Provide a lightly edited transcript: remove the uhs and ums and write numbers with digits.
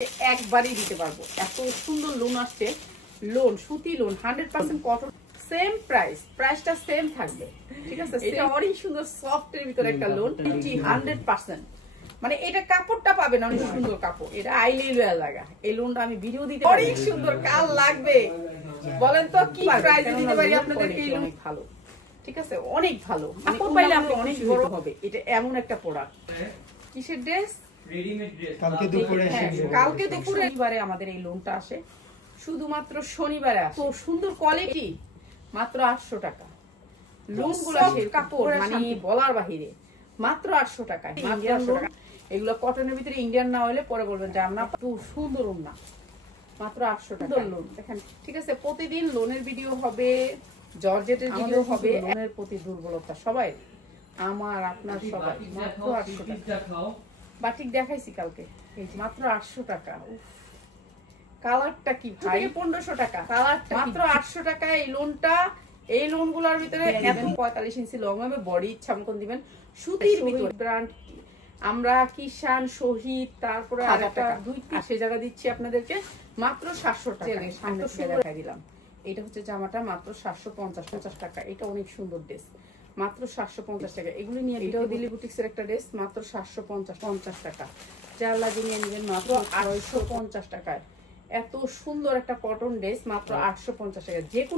একবারই দিতে পারবো। এত সুন্দর লোন আসছে, লোন সুতি লোন 100% কটন, সেম প্রাইসটা সেম থাকবে, ঠিক আছে? এটা অনেক সুন্দর সফট এর ভিতরে একটা লোন 100%, মানে এটা কাপড়টা পাবেন অনেক সুন্দর কাপড়, এটা আইলে লাগা। এই লোনটা আমি ভিডিও দিতে অনেক সুন্দর, কাল লাগবে বলেন তো কি প্রাইসে দিতে পারি আপনাদেরকে? এই লোন ভালো, ঠিক আছে, অনেক ভালো, কাপড় পাইলে আপনি অনেক বড় হবে। এটা এমন একটা প্রোডাক্ট। কিসের ড্রেস? Readymade dress. কালকে দুপুরে শনিবারে আমাদের এই লোনটা আসে, শুধুমাত্র শনিবারে আসে। তো সুন্দর কোয়ালিটি, মাত্র 800 টাকা। লোনগুলো কাপড় মানে বলার বাহিরে, মাত্র 800 টাকা। এগুলো কটনের ভিতরে ইন্ডিয়ান না হলে পরে বলবেন যে আমরা তো সুন্দর না, মাত্র 800 টাকা লোন। দেখেন, ঠিক আছে, প্রতিদিন লোনের ভিডিও হবে, জর্জেটের ভিডিও হবে। লোনের প্রতি দুর্বলতা সবাই, আমার আপনার সবাই। মাত্র 800 টাকা। বাটিক দেখাইছি কালকে, মাত্র 800 টাকা। কালারটা কি ভাই, 1500 টাকা কালারটা, মাত্র 800 টাকা। এই লোনটা, এই লোনগুলোর ভিতরে এত 45 ইঞ্চি লং হবে, বডি ইচ্ছা মতন দিবেন। সুতির ভিতরে ব্র্যান্ড আমরা কিষান, শহীদ, তারপরে আরেকটা 2-3 জায়গা দিচ্ছি আপনাদেরকে মাত্র 700 টাকা। সামনে দেখাই দিলাম, এটা হচ্ছে জামাটা মাত্র 750 টাকা। এটা অনেক সুন্দর ড্রেস, মাত্র 750 টাকা। এগুলো নিয়ে, এটাও দিল্লি বুটিক্সের একটা ড্রেস, মাত্র 750 টাকা। যার লাগে নিয়ে নেবেন মাত্র 850 টাকায়। এত সুন্দর একটা কটন ড্রেস মাত্র 850 টাকা। যে কোনো